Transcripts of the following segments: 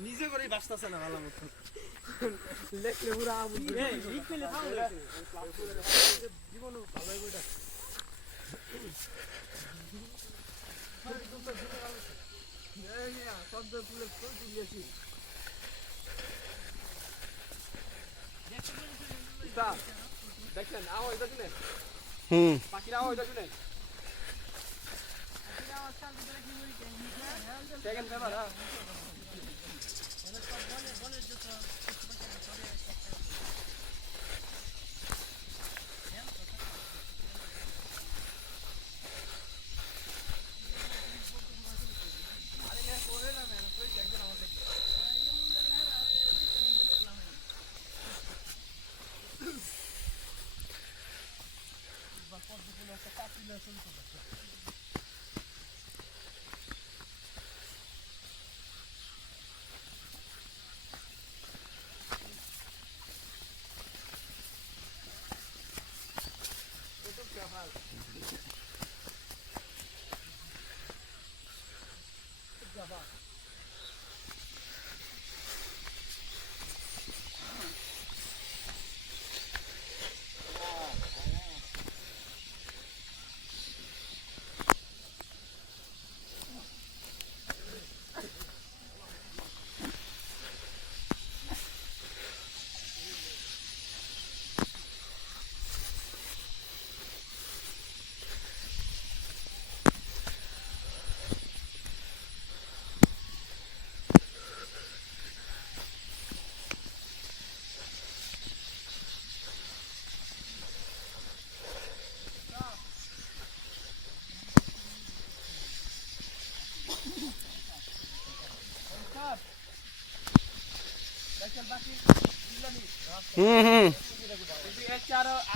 নিজে করে বাঁচতেছে না ভালো মতো জীবন ভালো দেখলেন আওয়াজটা শুনেন পাখির আওয়াজটা শুনেন সেকেন্ড পেপার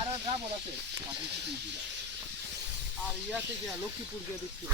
আরো গ্রাম আছে আর ইয়া থেকে লক্ষ্মীপুর গিয়ে দেখছি